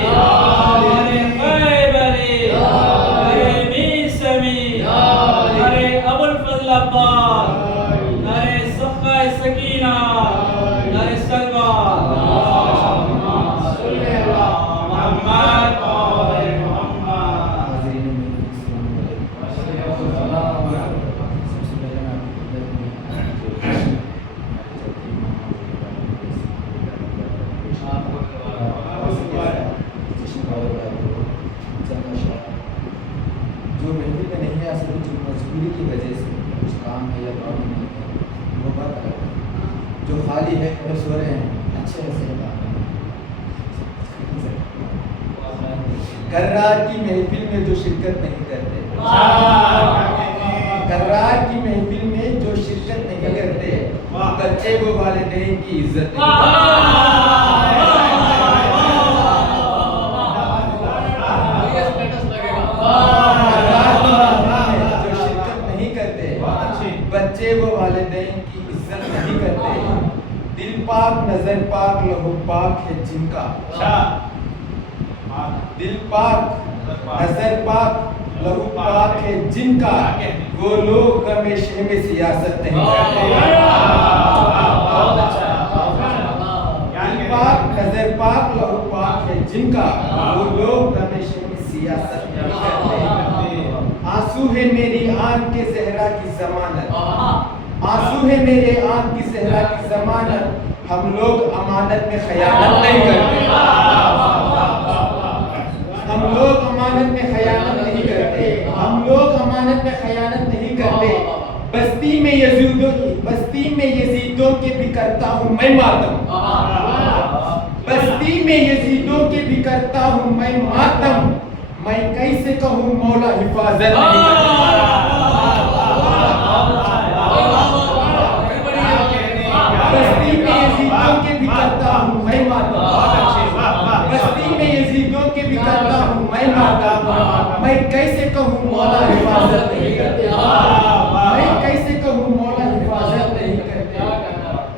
हरे खैबरी, हरे मीसमी, हरे अबुल फजल अब्बास, हरे सफ़ा सकीना, हरे सलवा, मोहम्मद और मोहम्मद। सबसे पहले मैं जो महफिल में नहीं आ सकते, जो मजबूरी की वजह से कुछ काम है या काम नहीं है, वो बात अलग है। जो खाली है और सो रहे हैं, अच्छे ऐसे कर्रार की महफिल में जो शिरकत नहीं करते, कर्रार की महफिल में जो शिरकत नहीं करते, बच्चे वो वालिदैन की इज्जत नहीं करते, बच्चे वो वालिदैन की इज्जत नहीं करते। दिल पाक नजर पाक लहू पाक है जिनका, दिल पाक नजर पाक लहू पाक है जिनका, वो लोग रमे में सियासत नहीं करते। दिल पाक नजर पाक लहू पाक है जिनका, वो लोग रमे में सियासत नहीं करते। आंसू है मेरी आंख के ज़हरा की ज़मानत, आंसू है मेरे आंख की ज़हरा की ज़मानत, हम लोग अमानत में खयानत नहीं करते, हम लोग अमानत में खयानत नहीं करते, हम लोग अमानत में खयानत नहीं करते। बस्ती में यजीदों के भी करता हूँ मैं मातम, बस्ती में यजीदों के भी करता हूँ मैं मातम, मैं कैसे कहूँ मौला हिफाजत नहीं बस्ती में यजीदों के भी करता हूँ मैं मातम, बस्ती में यजीदों के भी करता हूँ मैं मातम, मैं कैसे कहूँ मौला हिफाजत नहीं करते, मैं कैसे कहूँ मौला हिफाजत नहीं करते।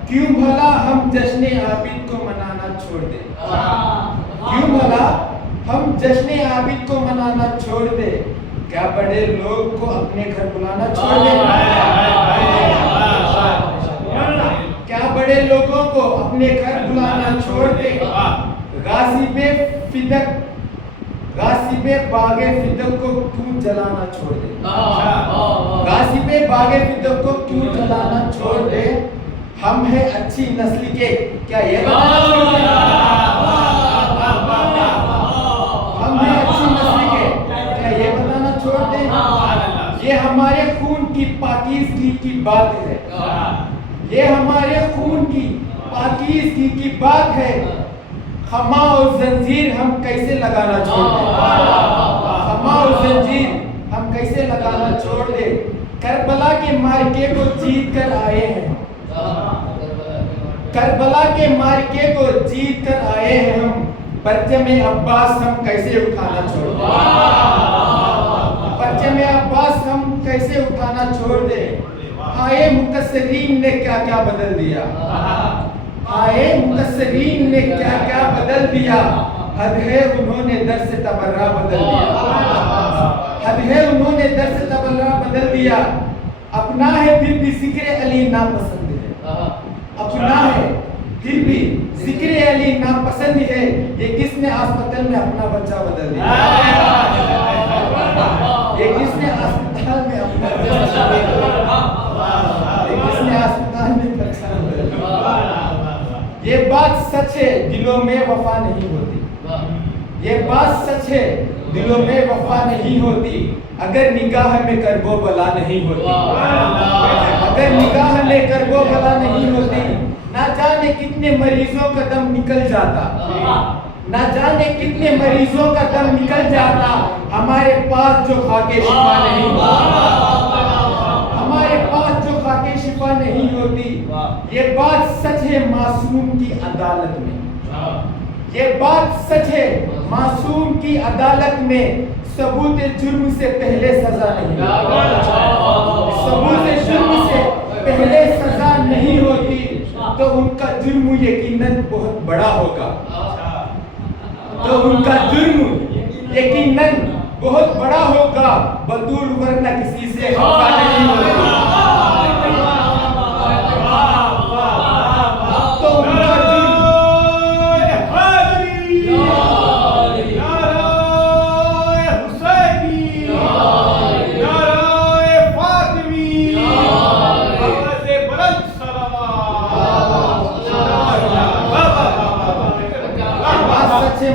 क्यों भला हम जश्न आबिद को मनाना छोड़ दें, क्यों भला हम जश्न आबिद को मनाना छोड़ दे, क्या बड़े लोग को अपने घर बुलाना छोड़ दे, क्या बड़े लोगों को अपने घर बुलाना छोड़ दे। गासिबे बागे फिदक को क्यों जलाना छोड़ दे, गासिबे बागे फिदक को क्यों जलाना छोड़ दे। हम हैं अच्छी नस्ल के, क्या ये बताना छोड़ दे, हम हैं अच्छी नस्ल के, क्या ये बताना छोड़ दे। ये हमारे खून की पाकीज़गी की बात है, ये हमारे खून की पाकीज़गी की बात है। खमा और जंजीर हम कैसे लगाना छोड़ दे, खमा और जंजीर हम कैसे लगाना छोड़ दे। करबला के मार्के को जीत कर आए हैं, करबला के मार्के को जीत कर आए हैं हम, परचम अब्बास हम कैसे उठाना छोड़ दे, परचम अब्बास हम कैसे उठाना छोड़ दे। आए मुकस्सरीन ने क्या क्या बदल दिया, आए मुकस्सरीन ने क्या क्या बदल दिया। हद है उन्होंने दर्स तबर्रा बदल दिया, हद है उन्होंने दर्स तबर्रा बदल दिया। अपना है फिर भी जिक्र अली नापसंद है, अपना है फिर भी जिक्र अली नापसंद है। ये किसने अस्पताल में अपना बच्चा बदल दिया, ये किसने अस्पताल में अपना बच्चा बदल दिया, ये किसने अस्पताल में बच्चा बदल दिया। ये बात सच है दिलों में वफा नहीं होती, ये बात सच है दिलों में वफा नहीं होती। अगर निगाह में करबो बला नहीं होती, अगर निगाह में करबो बला नहीं होती। ना जाने कितने मरीजों का दम निकल जाता, ना जाने कितने मरीजों का दम निकल जाता। हमारे पास जो खाके शिफा नहीं होती, हमारे पास जो खाके शिफा नहीं होती। ये बात सच है मासूम की अदालत में, ये बात सच है मासूम की अदालत में। सबूत जुर्म से पहले सजा नहीं, सबूत जुर्म से पहले सजा नहीं होती, तो उनका जुर्म यकीनन बहुत बड़ा होगा, تو ان کا جرم یقیناً بہت بڑا ہوگا، بطول ورنہ کسی سے خفا نہیں ہوگا۔ تو ان کا جرم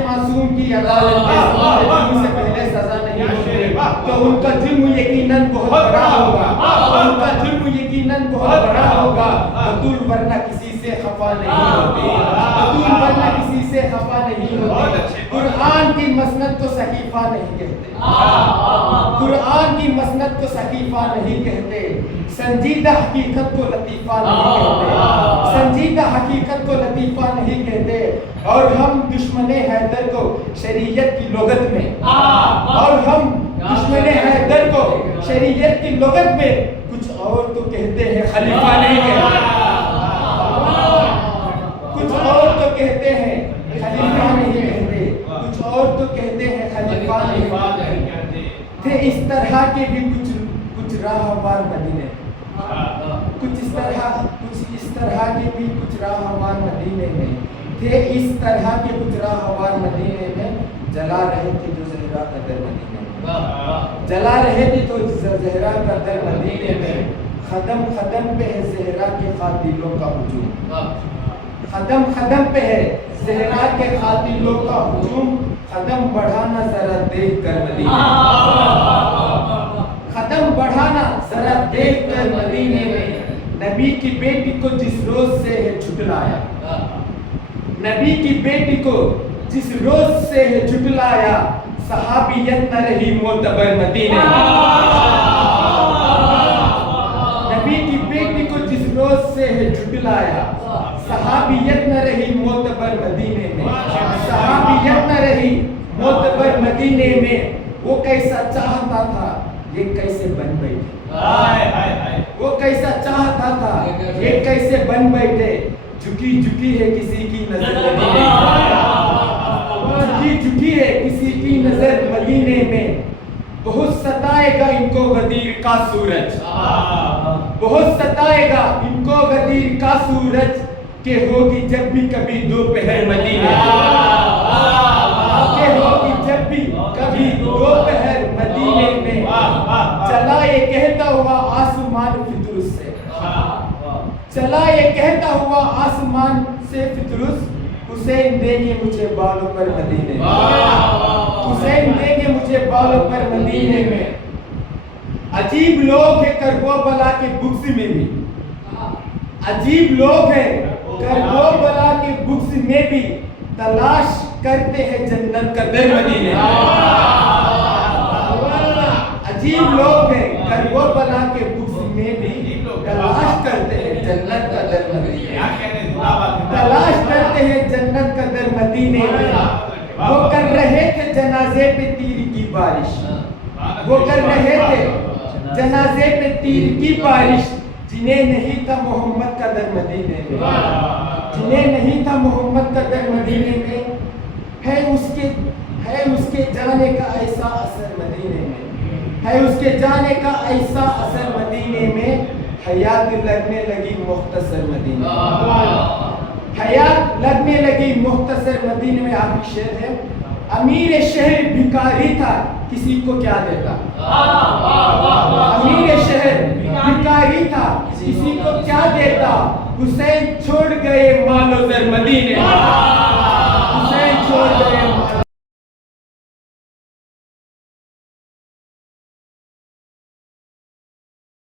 معصوم کی عدالت میں سے پہلے سزا نہیں ہوتی، تو ان کا جرم یقیناً بہت بڑا ہوگا، ان کا جرم یقیناً بہت بڑا ہوگا، بطول ورنہ کسی سے خفا نہیں ہوتی، بطول ورنہ کسی سے خفا نہیں ہوتی۔ قرآن کی مسند کو صحیفہ نہیں کہتے، قرآن کی مسند کو صحیفہ نہیں کہتے، سنجیدہ حقیقت کو لطیفہ نہیں کہتے، سنجیدہ حقیقت کو لطیفہ نہیں کہتے۔ اور ہم دشمن حیدر کو شریعت کی لغت میں، اور ہم دشمن حیدر کو شریعت کی لغت میں کچھ اور تو کہتے ہیں، خلیفہ نہیں کہتے، کچھ اور تو کہتے ہیں خلیفہ نہیں کہتے، کچھ اور تو کہتے ہیں خلیفہ نہیں کہتے۔ تھے اس طرح کے بھی کچھ راہوار مدینے، کچھ اس طرح کے بھی کچھ راہوار مدینے میں تھے، اس طرح کے کچھ راہوار مدینے میں، جلا رہے تھے جو زہرا کا در مدینے میں، جلا رہے تھے تو زہرا کا در مدینے میں، قدم قدم پہ ہے زہرا کے قاتلوں کا ہجوم، قدم قدم پہ ہے زہرا کے قاتلوں کا ہجوم، قدم بڑھانا ذرا دیکھ کر مدینے میں، قدم بڑھانا ذرا دیکھ کر مدینے میں، نبی کی بیٹی کو جس روز سے ہے جھٹلایا، نبی کی بیٹی کو جس روز سے ہے جھٹلایا، صحابیت نہ رہی معتبر مدینے میں، نبی کی بیٹی کو جس روز سے ہے جھٹلایا، صحابیت نہ رہی معتبر مدینے میں، صحابیت نہ رہی معتبر مدینے میں۔ وہ کیسا چاہتا تھا یہ کیسے بن بیٹھے، وہ کیسا چاہتا تھا یہ کیسے بن بیٹھے، جھکی جھکی ہے کسی کی نظر مدینے میں، جھکی جھکی ہے کسی کی نظر مدینے میں، بہت ستائے گا ان کو غدیر کا سورج، بہت ستائے گا ان کو غدیر کا سورج، کہ ہوگی جب بھی کبھی دوپہر مدینے میں، کہ ہوگی جب بھی کبھی دوپہر مدینے میں، چلا یہ کہتا ہوا آسمان فطرس سے، چلا یہ کہتا ہوا آسمان سے فطرس، حسین دیں گے مجھے بالوں پر مدینے میں، حسین دیں گے مجھے بالوں پر مدینے میں۔ عجیب لوگ ہیں کربلا کے بکس میں بھی، عجیب لوگ ہیں کربلا کے بکس میں بھی، تلاش کرتے ہیں جنت کا در مدینے میں، عجیب لوگ ہیں کربلا کے بکس میں بھی، تلاش کرتے ہیں جنت کا در مدینے میں، تلاش کرتے ہیں جنت کا در مدینے میں۔ وہ کر رہے تھے جنازے پہ تیر کی بارش، وہ کر رہے تھے جنازے پہ تیر کی بارش، جنہیں نہیں تھا محمد کا در مدینے میں، جنہیں نہیں تھا محمد کا در مدینے میں، ہے اس کے جانے کا ایسا اثر مدینے میں، ہے اس کے جانے کا ایسا اثر مدینے میں، حیات لگنے لگی مختصر مدینے میں، حیات لگنے لگی مختصر مدینے میں۔ آخری شعر ہے، امیر شہر بھکاری تھا کسی کو کیا دیتا، امیر شہر بھکاری تھا کسی کو کیا دیتا، حسین چھوڑ گئے مال و زر مدینے میں،